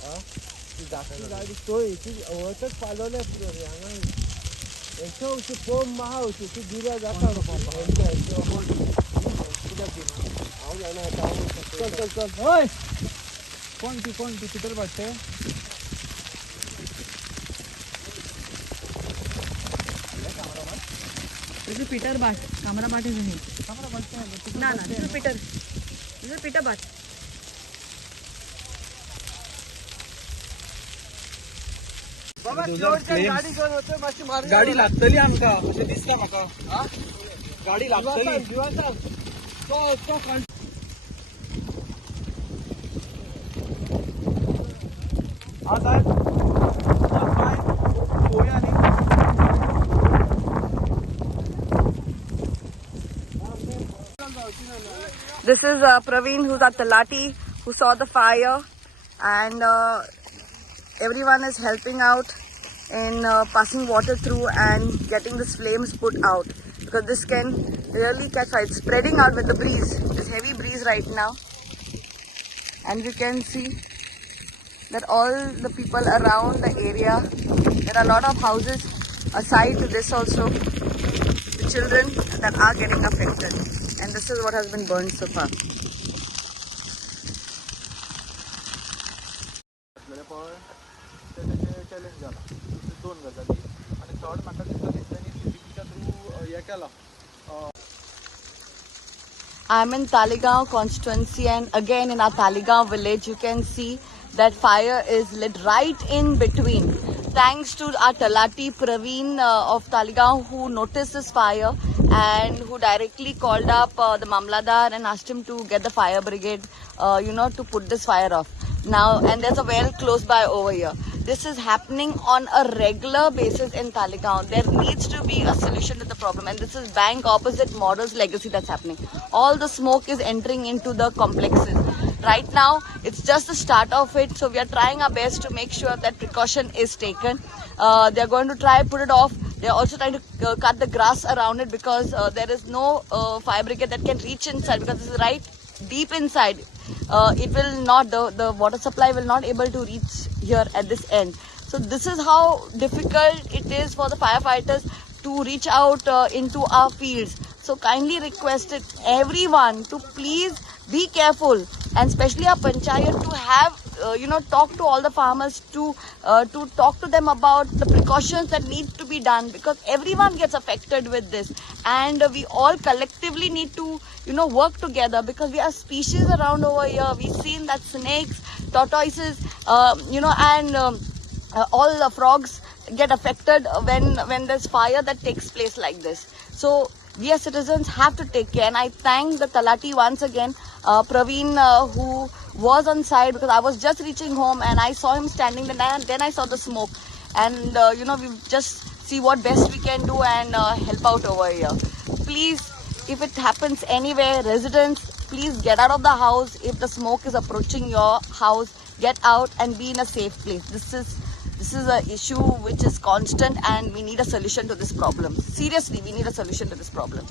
ती धाकटी गाडी तोय ती वतच पालवल्या हांगा हेंचो अशी पंप आहा अशी ती गिऱ्या जाता हांव जाणा चल चल चल ओय कोण ती पितर भाटते This is Peter Bhatt. Camera Bhatt is he. No, this is Peter. This is Peter Bhatt. बाबा शेवटच्या गाडी घेऊन होते मातशी मार गाडी लागतली आमका अशें दिसता म्हाका गाडी लागतली This is Praveen, who's at Talati, who saw the fire, and everyone is helping out in passing water through and getting these flames put out, because this can really catch fire. It's spreading out with the breeze. There's heavy breeze right now, and you can see that all the people around the area, there are a lot of houses aside to this also, the children that are getting affected, and this is what has been burned so far. Challenge झाला दोन गजाली आणि third म्हाका दिसता दिसतानी सीसीटीव्हीच्या through हे केला I'm in Talegaon constituency, and again in our Talegaon village you can see that fire is lit right in between. Thanks to our Talati Praveen of Talegaon, who noticed this fire and who directly called up the Mamladar and asked him to get the fire brigade, to put this fire off. Now, and there's a well close by over here. This is happening on a regular basis in Talegaon. There needs to be a solution to the problem, and this is bank opposite Models Legacy that's happening. All the smoke is entering into the complexes. Right now, it's just the start of it, so we are trying our best to make sure that precaution is taken. They are going to try put it off. They are also trying to cut the grass around it, because there is no fire brigade that can reach inside, because this is right deep inside. It will not, the water supply will not able to reach here at this end. So this is how difficult it is for the firefighters to reach out into our fields. So kindly requested everyone to please be careful, and especially our panchayat to have talk to all the farmers to talk to them about the precautions that need to be done, because everyone gets affected with this, and we all collectively need to work together, because we have species around over here. We've seen that snakes, tortoises, and all the frogs get affected when there's fire that takes place like this. So we as citizens have to take care, and I thank the Talati once again, Praveen, who was on side, because I was just reaching home and I saw him standing there, and then I saw the smoke, and we just see what best we can do and help out over here. Please, if it happens anywhere, residents, please get out of the house. If the smoke is approaching your house, get out and be in a safe place. This is an issue which is constant, and we need a solution to this problem. Seriously, we need a solution to this problem.